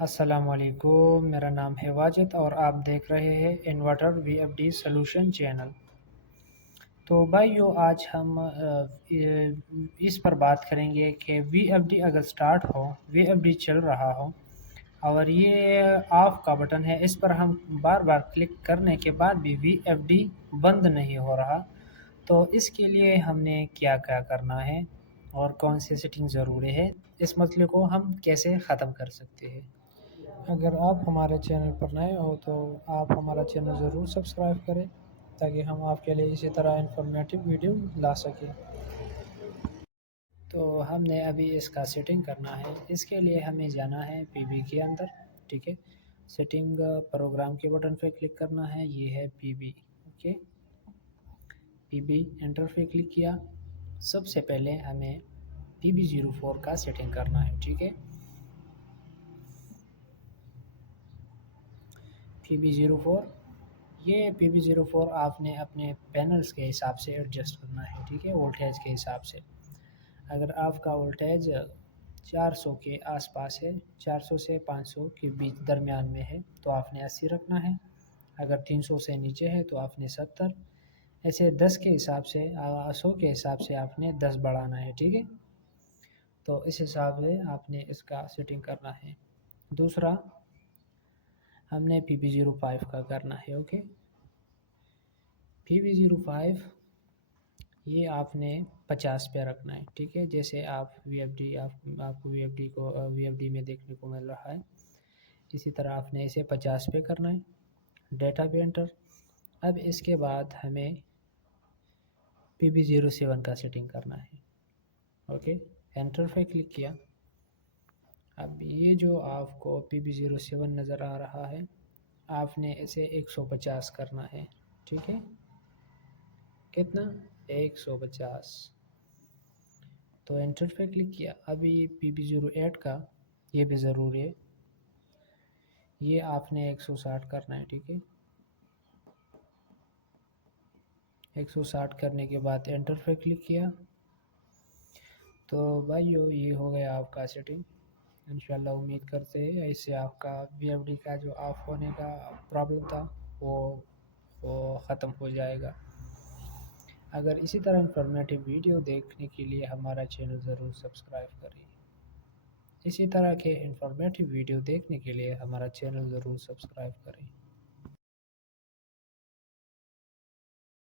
السلام علیکم، میرا نام ہے واجد اور آپ دیکھ رہے ہیں انورٹر وی ایف ڈی سلوشن چینل۔ تو بھائیو آج ہم اس پر بات کریں گے کہ وی ایف ڈی اگر سٹارٹ ہو، وی ایف ڈی چل رہا ہو اور یہ آف کا بٹن ہے، اس پر ہم بار بار کلک کرنے کے بعد بھی وی ایف ڈی بند نہیں ہو رہا، تو اس کے لیے ہم نے کیا کرنا ہے اور کون سی سیٹنگ ضروری ہے، اس مسئلے کو ہم کیسے ختم کر سکتے ہیں۔ اگر آپ ہمارے چینل پر نئے ہو تو آپ ہمارا چینل ضرور سبسکرائب کریں تاکہ ہم آپ کے لیے اسی طرح انفارمیٹیو ویڈیو لا سکیں۔ تو ہم نے ابھی اس کا سیٹنگ کرنا ہے، اس کے لیے ہمیں جانا ہے پی بی کے اندر، ٹھیک ہے۔ سیٹنگ پروگرام کے بٹن پہ کلک کرنا ہے، یہ ہے P B, okay. P B enter پہ کلک کیا، سب سے پہلے ہمیں پی بی 04 کا سیٹنگ کرنا ہے، ٹھیک ہے۔ پی بی 04، یہ پی بی 04 آپ نے اپنے پینلز کے حساب سے ایڈجسٹ کرنا ہے، ٹھیک ہے، وولٹیج کے حساب سے۔ اگر آپ کا وولٹیج 400 کے آس پاس ہے، 400 سے 500 کے بیچ درمیان میں ہے تو آپ نے 80 رکھنا ہے، اگر 300 سے نیچے ہے تو آپ نے 70، ایسے 10 کے حساب سے 100 کے حساب سے آپ نے 10 بڑھانا ہے، ٹھیک ہے۔ تو اس حساب سے آپ نے اس کا سیٹنگ کرنا ہے۔ دوسرا ہم نے پی بی 05 کا کرنا ہے، اوکے۔ پی بی 05 یہ آپ نے 50 پہ رکھنا ہے، ٹھیک ہے، جیسے آپ وی ایف ڈی آپ کو وی ایف ڈی میں دیکھنے کو مل رہا ہے، اسی طرح آپ نے اسے 50 پہ کرنا ہے، ڈیٹا بھی انٹر۔ اب اس کے بعد ہمیں پی بی 07 کا سیٹنگ کرنا ہے، اوکے، انٹر پہ کلک کیا۔ اب یہ جو آپ کو پی بی 07 نظر آ رہا ہے، آپ نے اسے 150 کرنا ہے، ٹھیک ہے۔ کتنا؟ 150۔ تو انٹر پہ کلک کیا۔ ابھی پی بی 08 کا یہ بھی ضروری ہے، یہ آپ نے 160 کرنا ہے، ٹھیک ہے۔ 160 کرنے کے بعد انٹر پہ کلک کیا۔ تو بھائیو یہ ہو گیا آپ کا سیٹنگ۔ انشاءاللہ امید کرتے ہیں اس سے آپ کا وی ایف ڈی کا جو آف ہونے کا پرابلم تھا وہ ختم ہو جائے گا۔ اگر اسی طرح انفارمیٹیو ویڈیو دیکھنے کے لیے ہمارا چینل ضرور سبسکرائب کریں۔ اسی طرح کے انفارمیٹیو ویڈیو دیکھنے کے لیے ہمارا چینل ضرور سبسکرائب کریں۔